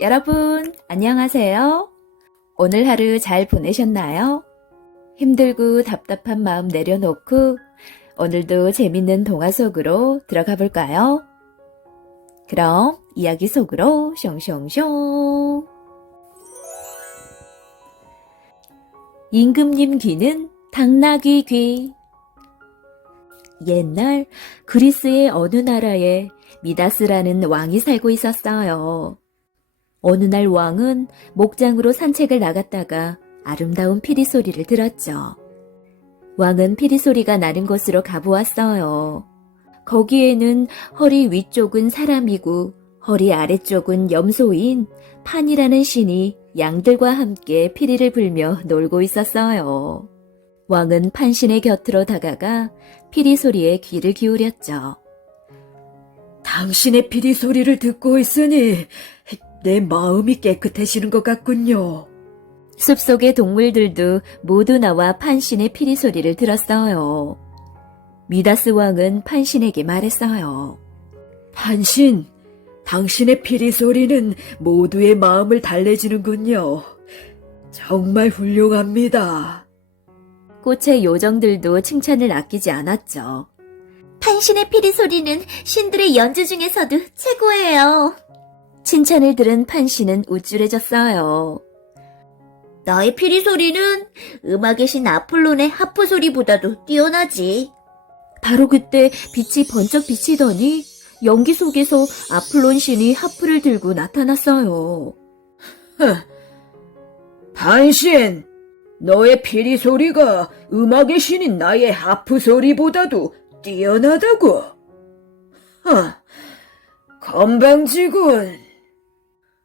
여러분, 안녕하세요. 오늘 하루 잘 보내셨나요? 힘들고 답답한 마음 내려놓고 오늘도 재밌는 동화 속으로 들어가 볼까요? 그럼 이야기 속으로 숑숑숑. 임금님 귀는 당나귀 귀. 옛날 그리스의 어느 나라에 미다스라는 왕이 살고 있었어요. 어느 날 왕은 목장으로 산책을 나갔다가 아름다운 피리 소리를 들었죠. 왕은 피리 소리가 나는 곳으로 가보았어요. 거기에는 허리 위쪽은 사람이고 허리 아래쪽은 염소인 판이라는 신이 양들과 함께 피리를 불며 놀고 있었어요. 왕은 판신의 곁으로 다가가 피리 소리에 귀를 기울였죠. 당신의 피리 소리를 듣고 있으니 내 마음이 깨끗해지는 것 같군요. 숲속의 동물들도 모두 나와 판신의 피리 소리를 들었어요. 미다스 왕은 판신에게 말했어요. 판신, 당신의 피리 소리는 모두의 마음을 달래주는군요. 정말 훌륭합니다. 꽃의 요정들도 칭찬을 아끼지 않았죠. 판신의 피리 소리는 신들의 연주 중에서도 최고예요. 칭찬을 들은 판신은 우쭐해졌어요. 너의 피리 소리는 음악의 신 아폴론의 하프 소리보다도 뛰어나지. 바로 그때 빛이 번쩍 비치더니 연기 속에서 아폴론 신이 하프를 들고 나타났어요. 판신, 너의 피리 소리가 음악의 신인 나의 하프 소리보다도 뛰어나다고? 건방지군.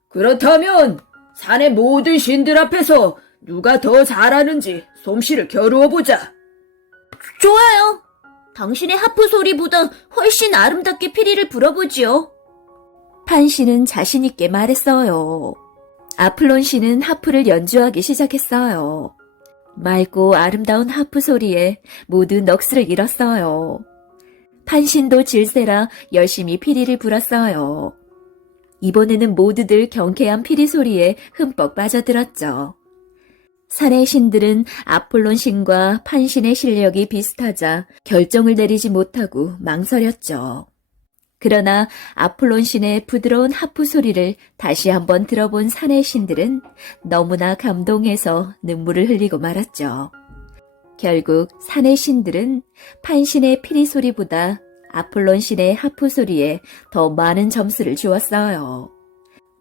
그렇다면 산의 모든 신들 앞에서 누가 더 잘하는지 솜씨를 겨루어보자. 좋아요. 당신의 하프 소리보다 훨씬 아름답게 피리를 불어보지요. 판신은 자신있게 말했어요. 아폴론 신은 하프를 연주하기 시작했어요. 맑고 아름다운 하프 소리에 모두 넋을 잃었어요. 판신도 질세라 열심히 피리를 불었어요. 이번에는 모두들 경쾌한 피리 소리에 흠뻑 빠져들었죠. 산의 신들은 아폴론 신과 판신의 실력이 비슷하자 결정을 내리지 못하고 망설였죠. 그러나 아폴론 신의 부드러운 하프 소리를 다시 한번 들어본 산의 신들은 너무나 감동해서 눈물을 흘리고 말았죠. 결국 산의 신들은 판신의 피리 소리보다 아폴론 신의 하프 소리에 더 많은 점수를 주었어요.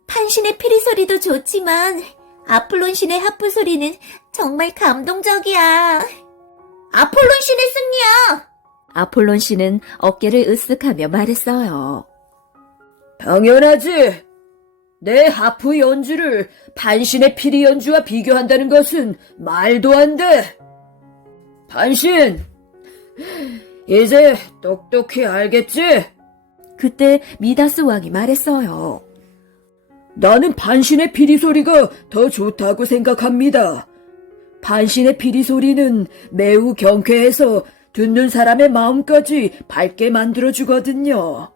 판신의 피리 소리도 좋지만 아폴론 신의 하프 소리는 정말 감동적이야. 아폴론 신의 승리야! 아폴론 신은 어깨를 으쓱하며 말했어요. 당연하지. 내 하프 연주를 판신의 피리 연주와 비교한다는 것은 말도 안 돼. 판신, 이제 똑똑히 알겠지? 그때 미다스 왕이 말했어요. 나는 판신의 피리 소리가 더 좋다고 생각합니다. 판신의 피리 소리는 매우 경쾌해서 듣는 사람의 마음까지 밝게 만들어주거든요.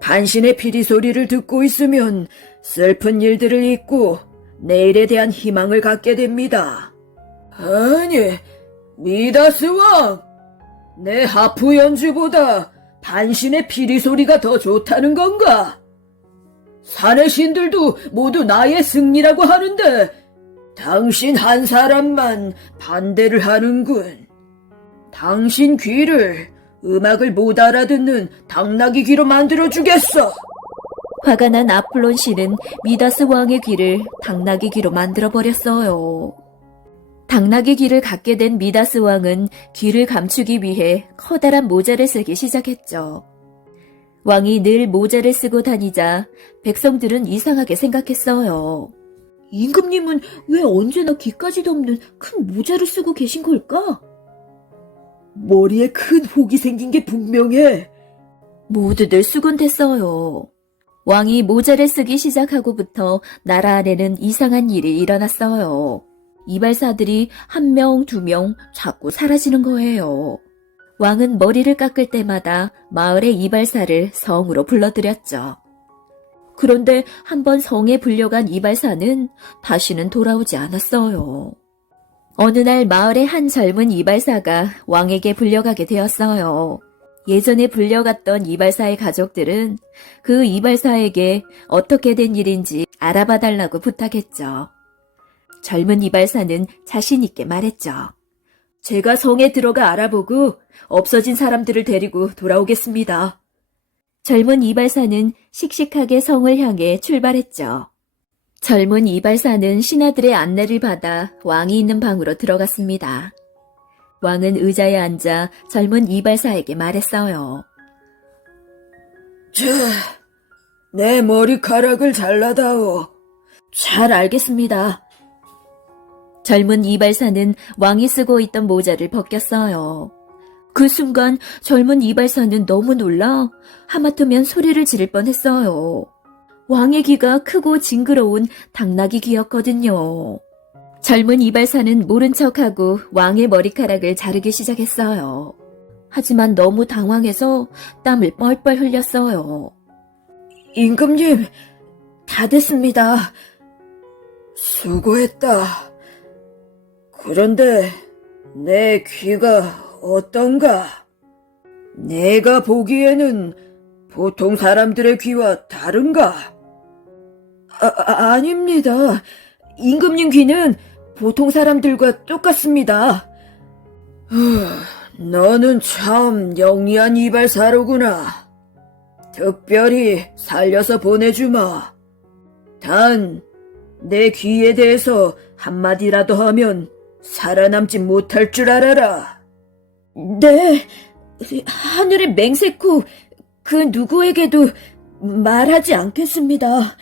판신의 피리 소리를 듣고 있으면 슬픈 일들을 잊고 내일에 대한 희망을 갖게 됩니다. 아니, 미다스 왕! 내 하프 연주보다 판신의 피리 소리가 더 좋다는 건가? 산의 신들도 모두 나의 승리라고 하는데 당신 한 사람만 반대를 하는군. 당신 귀를 음악을 못 알아듣는 당나귀 귀로 만들어주겠어. 화가 난 아폴론 신은 미다스 왕의 귀를 당나귀 귀로 만들어버렸어요. 당나귀 귀를 갖게 된 미다스 왕은 귀를 감추기 위해 커다란 모자를 쓰기 시작했죠. 왕이 늘 모자를 쓰고 다니자 백성들은 이상하게 생각했어요. 임금님은 왜 언제나 귀까지 덮는 큰 모자를 쓰고 계신 걸까? 머리에 큰 혹이 생긴 게 분명해. 모두들 수군댔어요. 왕이 모자를 쓰기 시작하고부터 나라 안에는 이상한 일이 일어났어요. 이발사들이 한 명, 두 명 자꾸 사라지는 거예요. 왕은 머리를 깎을 때마다 마을의 이발사를 성으로 불러들였죠. 그런데 한번 성에 불려간 이발사는 다시는 돌아오지 않았어요. 어느 날 마을의 한 젊은 이발사가 왕에게 불려가게 되었어요. 예전에 불려갔던 이발사의 가족들은 그 이발사에게 어떻게 된 일인지 알아봐 달라고 부탁했죠. 젊은 이발사는 자신 있게 말했죠. 제가 성에 들어가 알아보고 없어진 사람들을 데리고 돌아오겠습니다. 젊은 이발사는 씩씩하게 성을 향해 출발했죠. 젊은 이발사는 신하들의 안내를 받아 왕이 있는 방으로 들어갔습니다. 왕은 의자에 앉아 젊은 이발사에게 말했어요. 자, 내 머리카락을 잘라다오. 잘 알겠습니다. 젊은 이발사는 왕이 쓰고 있던 모자를 벗겼어요. 그 순간 젊은 이발사는 너무 놀라 하마터면 소리를 지를 뻔했어요. 왕의 귀가 크고 징그러운 당나귀 귀였거든요. 젊은 이발사는 모른 척하고 왕의 머리카락을 자르기 시작했어요. 하지만 너무 당황해서 땀을 뻘뻘 흘렸어요. 임금님, 다 됐습니다. 수고했다. 그런데 내 귀가 어떤가? 내가 보기에는 보통 사람들의 귀와 다른가? 아닙니다. 임금님 귀는 보통 사람들과 똑같습니다. 너는 참 영리한 이발사로구나. 특별히 살려서 보내주마. 단, 내 귀에 대해서 한마디라도 하면 살아남지 못할 줄 알아라. 네, 하늘의 맹세코 그 누구에게도 말하지 않겠습니다.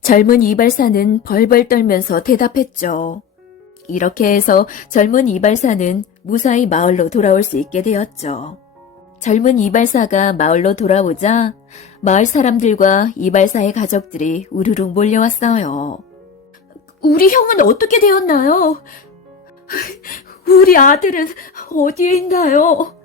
젊은 이발사는 벌벌 떨면서 대답했죠. 이렇게 해서 젊은 이발사는 무사히 마을로 돌아올 수 있게 되었죠. 젊은 이발사가 마을로 돌아오자 마을 사람들과 이발사의 가족들이 우르르 몰려왔어요. 우리 형은 어떻게 되었나요? 우리 아들은 어디에 있나요?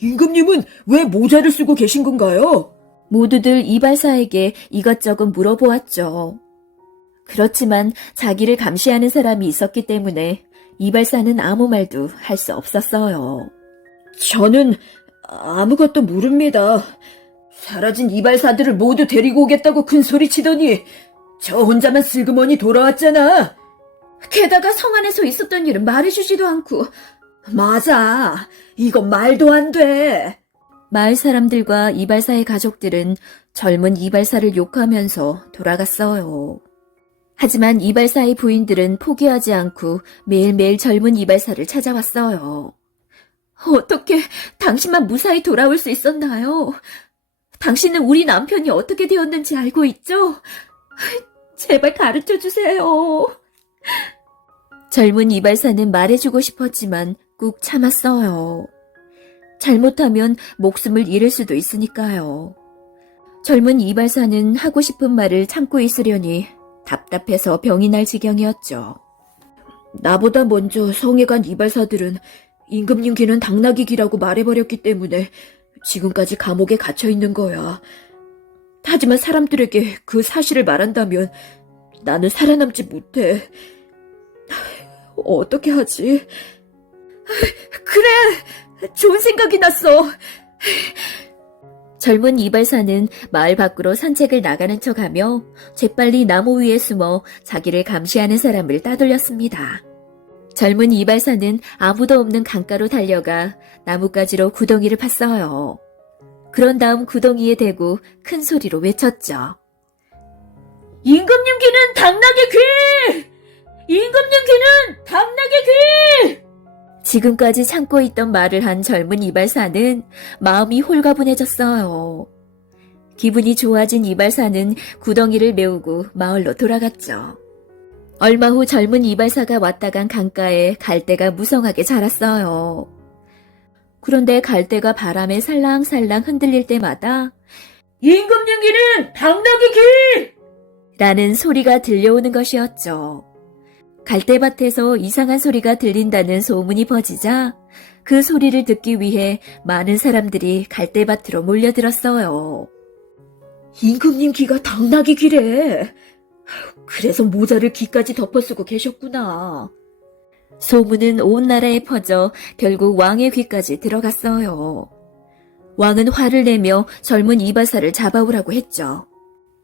임금님은 왜 모자를 쓰고 계신 건가요? 모두들 이발사에게 이것저것 물어보았죠. 그렇지만 자기를 감시하는 사람이 있었기 때문에 이발사는 아무 말도 할 수 없었어요. 저는 아무것도 모릅니다. 사라진 이발사들을 모두 데리고 오겠다고 큰 소리 치더니 저 혼자만 슬그머니 돌아왔잖아. 게다가 성 안에서 있었던 일은 말해주지도 않고. 맞아. 이건 말도 안 돼. 마을 사람들과 이발사의 가족들은 젊은 이발사를 욕하면서 돌아갔어요. 하지만 이발사의 부인들은 포기하지 않고 매일매일 젊은 이발사를 찾아왔어요. 어떻게 당신만 무사히 돌아올 수 있었나요? 당신은 우리 남편이 어떻게 되었는지 알고 있죠? 제발 가르쳐 주세요. 젊은 이발사는 말해주고 싶었지만 꾹 참았어요. 잘못하면 목숨을 잃을 수도 있으니까요. 젊은 이발사는 하고 싶은 말을 참고 있으려니 답답해서 병이 날 지경이었죠. 나보다 먼저 성에 간 이발사들은 임금님 귀는 당나귀 귀라고 말해버렸기 때문에 지금까지 감옥에 갇혀 있는 거야. 하지만 사람들에게 그 사실을 말한다면 나는 살아남지 못해. 어떻게 하지? 그래! 좋은 생각이 났어! 젊은 이발사는 마을 밖으로 산책을 나가는 척하며 재빨리 나무 위에 숨어 자기를 감시하는 사람을 따돌렸습니다. 젊은 이발사는 아무도 없는 강가로 달려가 나뭇가지로 구덩이를 팠어요. 그런 다음 구덩이에 대고 큰 소리로 외쳤죠. 임금님 귀는 당나귀 귀! 임금님 귀는 당나귀 귀! 지금까지 참고 있던 말을 한 젊은 이발사는 마음이 홀가분해졌어요. 기분이 좋아진 이발사는 구덩이를 메우고 마을로 돌아갔죠. 얼마 후 젊은 이발사가 왔다 간 강가에 갈대가 무성하게 자랐어요. 그런데 갈대가 바람에 살랑살랑 흔들릴 때마다 임금님 귀는 당나귀 귀! 라는 소리가 들려오는 것이었죠. 갈대밭에서 이상한 소리가 들린다는 소문이 퍼지자 그 소리를 듣기 위해 많은 사람들이 갈대밭으로 몰려들었어요. 임금님 귀가 당나귀 귀래. 그래서 모자를 귀까지 덮어쓰고 계셨구나. 소문은 온 나라에 퍼져 결국 왕의 귀까지 들어갔어요. 왕은 화를 내며 젊은 이발사를 잡아오라고 했죠.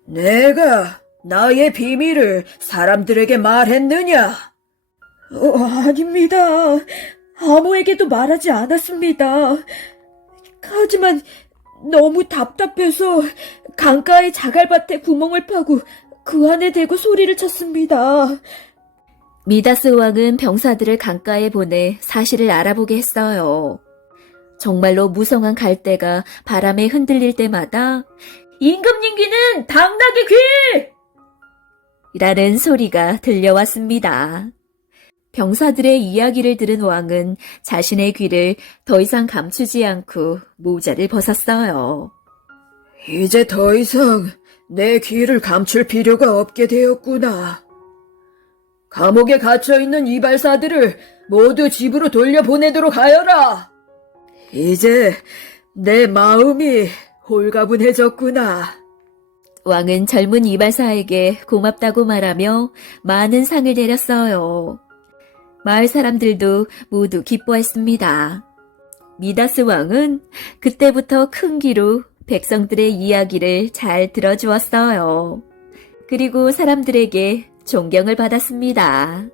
내가 나의 비밀을 사람들에게 말했느냐? 아닙니다. 아무에게도 말하지 않았습니다. 하지만 너무 답답해서 강가의 자갈밭에 구멍을 파고 그 안에 대고 소리를 쳤습니다. 미다스 왕은 병사들을 강가에 보내 사실을 알아보게 했어요. 정말로 무성한 갈대가 바람에 흔들릴 때마다 임금님 귀는 당나귀 귀! 라는 소리가 들려왔습니다. 병사들의 이야기를 들은 왕은 자신의 귀를 더 이상 감추지 않고 모자를 벗었어요. 이제 더 이상 내 귀를 감출 필요가 없게 되었구나. 감옥에 갇혀있는 이발사들을 모두 집으로 돌려보내도록 하여라. 이제 내 마음이 홀가분해졌구나. 왕은 젊은 이발사에게 고맙다고 말하며 많은 상을 내렸어요. 마을 사람들도 모두 기뻐했습니다. 미다스 왕은 그때부터 큰 귀로 백성들의 이야기를 잘 들어주었어요. 그리고 사람들에게 존경을 받았습니다.